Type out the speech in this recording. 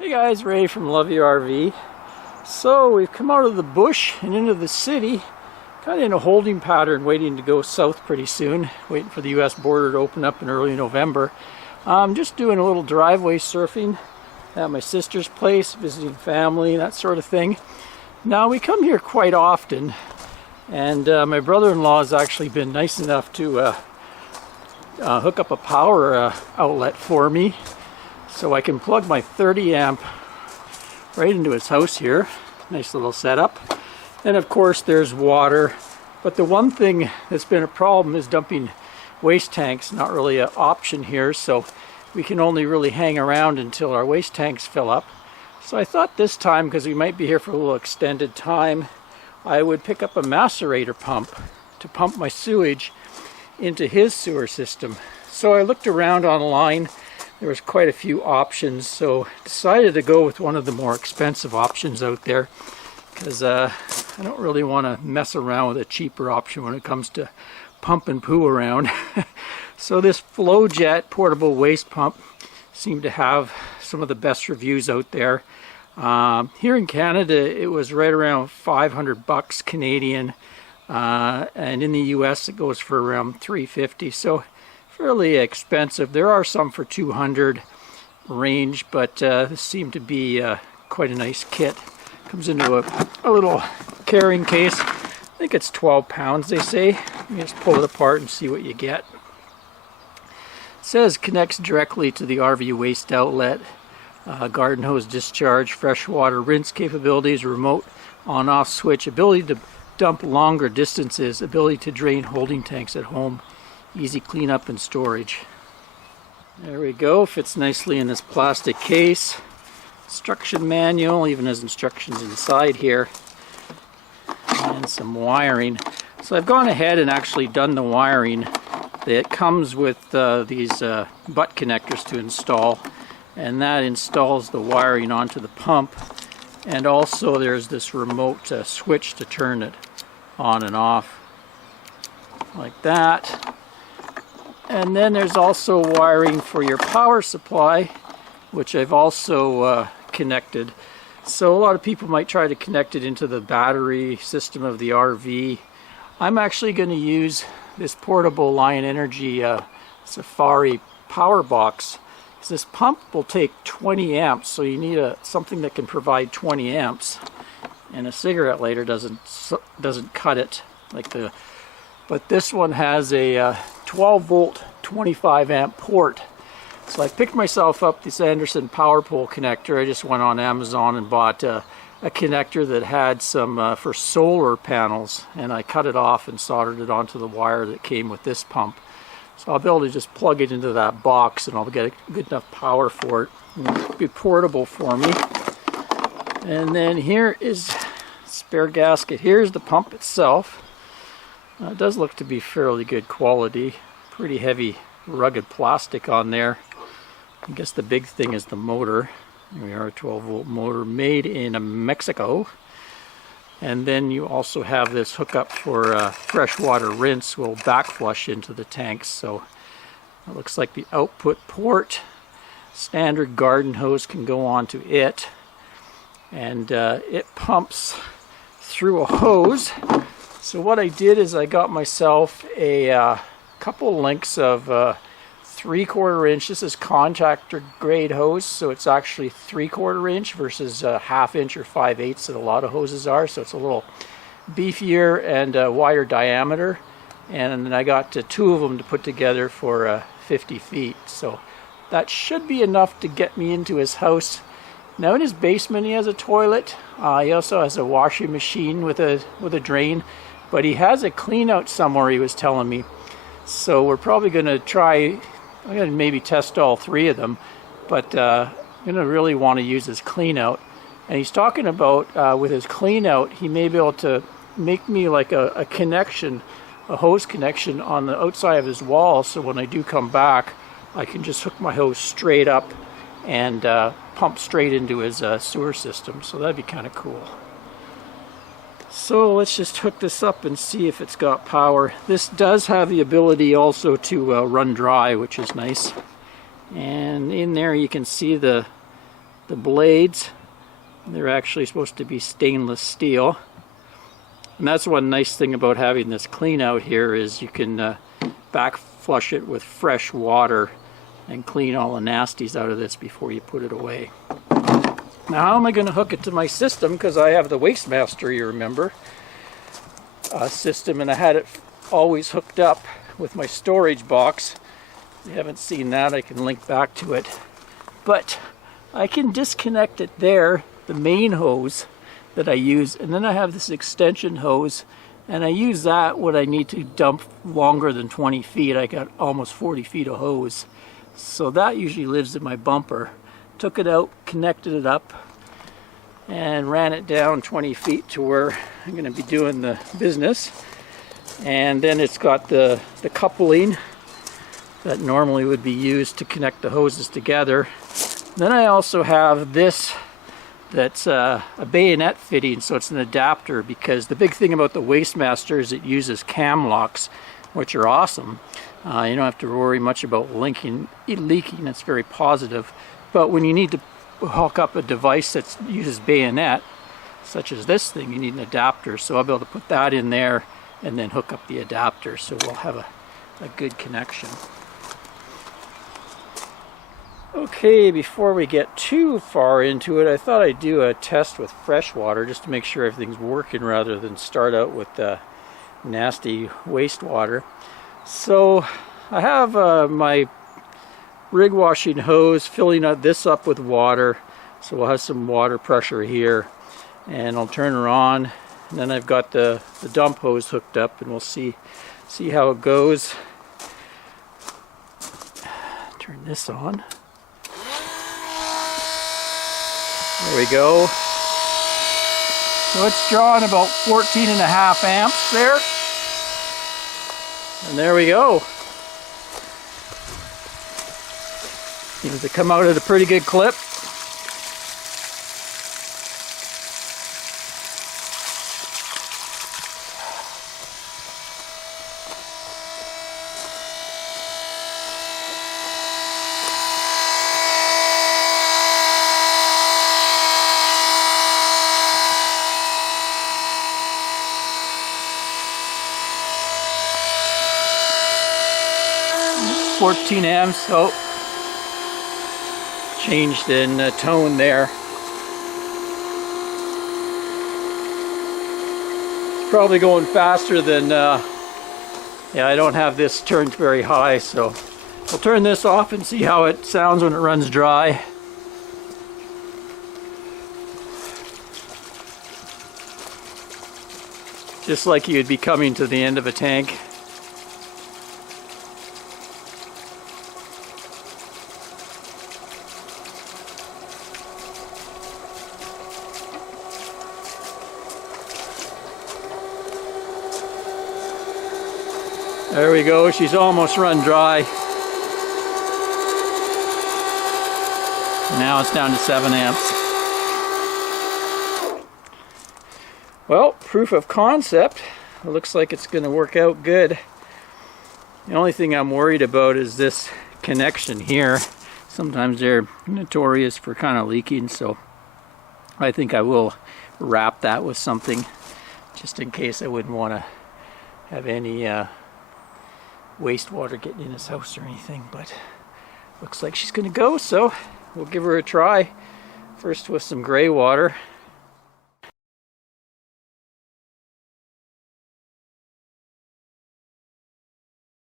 Hey guys, Ray from Love Your RV. So we've come out of the bush and into the city, kind of in a holding pattern, waiting to go south pretty soon, waiting for the US border to open up in early November. I'm just doing a little driveway surfing at my sister's place, visiting family, that sort of thing. Now we come here quite often, and my brother-in-law has actually been nice enough to hook up a power outlet for me, so I can plug my 30 amp right into his house here. Nice little setup. And of course there's water, but the one thing that's been a problem is dumping waste tanks. Not really an option here, so we can only really hang around until our waste tanks fill up. So I thought this time, because we might be here for a little extended time, I would pick up a macerator pump to pump my sewage into his sewer system. So I looked around online. There was quite a few options, so decided to go with one of the more expensive options out there, because I don't really want to mess around with a cheaper option when it comes to pump and poo around. So this FlowJet portable waste pump seemed to have some of the best reviews out there. Here in Canada it was right around 500 bucks Canadian, and in the US it goes for around 350, so fairly expensive. There are some for 200 range, but this seemed to be quite a nice kit. Comes into a little carrying case. I think it's 12 pounds, they say. You just pull it apart and see what you get. It says connects directly to the RV waste outlet, garden hose discharge, freshwater rinse capabilities, remote on-off switch, ability to dump longer distances, ability to drain holding tanks at home, easy cleanup and storage. There we go, fits nicely in this plastic case. Instruction manual, even has instructions inside here, and some wiring. So I've gone ahead and actually done the wiring. It comes with these butt connectors to install, and that installs the wiring onto the pump, and also there's this remote switch to turn it on and off like that. And then there's also wiring for your power supply, which I've also connected. So a lot of people might try to connect it into the battery system of the RV. I'm actually going to use this portable Lion Energy Safari power box. This pump will take 20 amps, so you need something that can provide 20 amps. And a cigarette lighter doesn't cut it like the. But this one has a 12 volt 25 amp port. So I picked myself up this Anderson power pole connector. I just went on Amazon and bought a connector that had some for solar panels, and I cut it off and soldered it onto the wire that came with this pump. So I'll be able to just plug it into that box and I'll get good enough power for it. It'll be portable for me. And then here is spare gasket. Here's the pump itself. It does look to be fairly good quality. Pretty heavy, rugged plastic on there. I guess the big thing is the motor. Here we are, a 12 volt motor made in Mexico. And then you also have this hookup for freshwater rinse will backflush into the tanks. So it looks like the output port. Standard garden hose can go onto it. And it pumps through a hose. So what I did is I got myself a couple lengths of 3/4 inch. This is contractor grade hose, so it's actually 3/4 inch versus 1/2 inch or 5/8 that a lot of hoses are. So it's a little beefier and wider diameter. And then I got two of them to put together for 50 feet. So that should be enough to get me into his house. Now in his basement he has a toilet. He also has a washing machine with a drain. But he has a cleanout somewhere, he was telling me. So we're probably going to try, I'm going to maybe test all three of them, but I'm going to really want to use his cleanout. And he's talking about with his cleanout, he may be able to make me like a connection, a hose connection on the outside of his wall, so when I do come back, I can just hook my hose straight up and pump straight into his sewer system. So that'd be kind of cool. So let's just hook this up and see if it's got power. This does have the ability also to run dry, which is nice. And in there you can see the the blades. They're actually supposed to be stainless steel. And that's one nice thing about having this clean out here is you can back flush it with fresh water and clean all the nasties out of this before you put it away. Now how am I going to hook it to my system? Because I have the Wastemaster, you remember, system, and I had it always hooked up with my storage box. If you haven't seen that, I can link back to it. But I can disconnect it there, the main hose that I use, and then I have this extension hose, and I use that when I need to dump longer than 20 feet. I got almost 40 feet of hose. So that usually lives in my bumper. Took it out, connected it up, and ran it down 20 feet to where I'm going to be doing the business. And then it's got the coupling that normally would be used to connect the hoses together. Then I also have this that's a bayonet fitting, so it's an adapter, because the big thing about the Wastemaster is it uses cam locks, which are awesome. You don't have to worry much about leaking. It's very positive. But when you need to hook up a device that uses bayonet, such as this thing, you need an adapter. So I'll be able to put that in there and then hook up the adapter, so we'll have a good connection. Okay, before we get too far into it, I thought I'd do a test with fresh water just to make sure everything's working rather than start out with the nasty wastewater. So I have my rig washing hose filling this up with water, so we'll have some water pressure here, and I'll turn her on, and then I've got the dump hose hooked up, and we'll see how it goes. Turn this on. There we go. So it's drawing about 14.5 amps there. And there we go. Seems to come out at a pretty good clip. $14 amps, oh, changed in tone there. It's probably going faster than, yeah, I don't have this turned very high, so I'll turn this off and see how it sounds when it runs dry. Just like you'd be coming to the end of a tank. There we go, she's almost run dry. Now it's down to 7 amps. Well, proof of concept. It looks like it's going to work out good. The only thing I'm worried about is this connection here. Sometimes they're notorious for kind of leaking, so I think I will wrap that with something just in case I wouldn't want to have any wastewater getting in his house or anything. But looks like she's going to go, so we'll give her a try. First with some gray water.